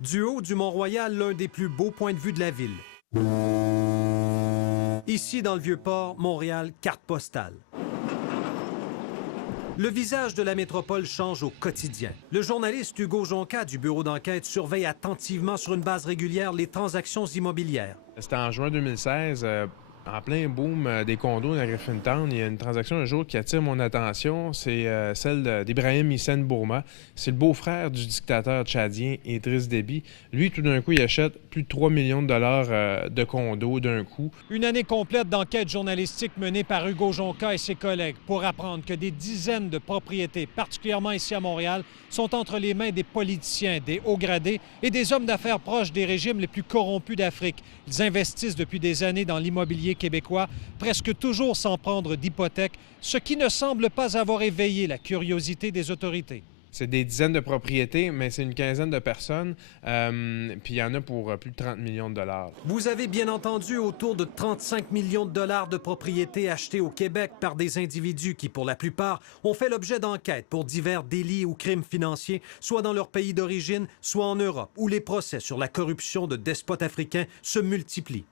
Du haut du Mont-Royal, l'un des plus beaux points de vue de la ville. Ici, dans le Vieux-Port, Montréal, carte postale. Le visage de la métropole change au quotidien. Le journaliste Hugo Jonca du bureau d'enquête surveille attentivement sur une base régulière les transactions immobilières. C'était en juin 2016, en plein boom des condos dans Griffintown. Il y a une transaction un jour qui attire mon attention, c'est celle d'Ibrahim Hissène Bourma. C'est le beau-frère du dictateur tchadien Idriss Déby. Lui, tout d'un coup, il achète plus de 3 millions de dollars de condos d'un coup. Une année complète d'enquête journalistique menée par Hugo Jonca et ses collègues pour apprendre que des dizaines de propriétés, particulièrement ici à Montréal, sont entre les mains des politiciens, des hauts gradés et des hommes d'affaires proches des régimes les plus corrompus d'Afrique. Ils investissent depuis des années dans l'immobilier québécois, presque toujours sans prendre d'hypothèque, ce qui ne semble pas avoir éveillé la curiosité des autorités. C'est des dizaines de propriétés, mais c'est une quinzaine de personnes, puis il y en a pour plus de 30 millions de dollars. Vous avez bien entendu autour de 35 millions de dollars de propriétés achetées au Québec par des individus qui, pour la plupart, ont fait l'objet d'enquêtes pour divers délits ou crimes financiers, soit dans leur pays d'origine, soit en Europe, où les procès sur la corruption de despotes africains se multiplient.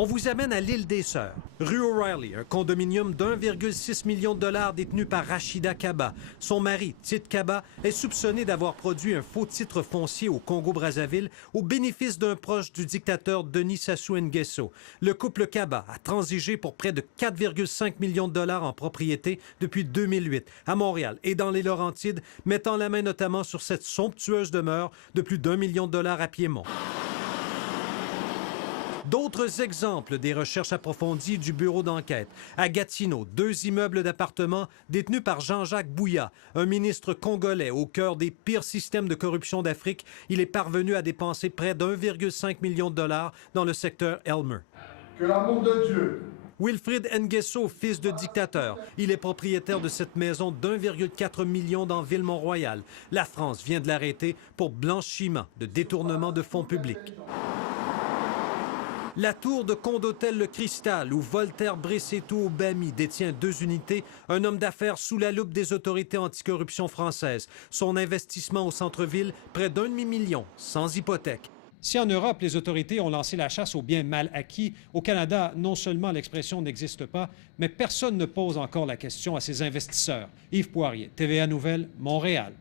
On vous amène à l'île des Sœurs. Rue O'Reilly, un condominium d'1,6 million de dollars détenu par Rachida Kaba. Son mari, Tite Kaba, est soupçonné d'avoir produit un faux titre foncier au Congo-Brazzaville au bénéfice d'un proche du dictateur Denis Sassou Nguesso. Le couple Kaba a transigé pour près de 4,5 millions de dollars en propriété depuis 2008 à Montréal et dans les Laurentides, mettant la main notamment sur cette somptueuse demeure de plus d'1 million de dollars à Piémont. D'autres exemples des recherches approfondies du bureau d'enquête. À Gatineau, 2 immeubles d'appartements détenus par Jean-Jacques Bouya, un ministre congolais au cœur des pires systèmes de corruption d'Afrique. Il est parvenu à dépenser près d'1,5 million de dollars dans le secteur Elmer. Que l'amour de Dieu. Wilfrid Nguesso, fils de dictateur. Il est propriétaire de cette maison d'1,4 million dans Ville-Mont-Royal. La France vient de l'arrêter pour blanchiment de détournement de fonds publics. La tour de Condotel Le Cristal, où Voltaire Bressetto Obami détient 2 unités, un homme d'affaires sous la loupe des autorités anticorruption françaises. Son investissement au centre-ville, près d'1 demi-million, sans hypothèque. Si en Europe, les autorités ont lancé la chasse aux biens mal acquis, au Canada, non seulement l'expression n'existe pas, mais personne ne pose encore la question à ces investisseurs. Yves Poirier, TVA Nouvelles, Montréal.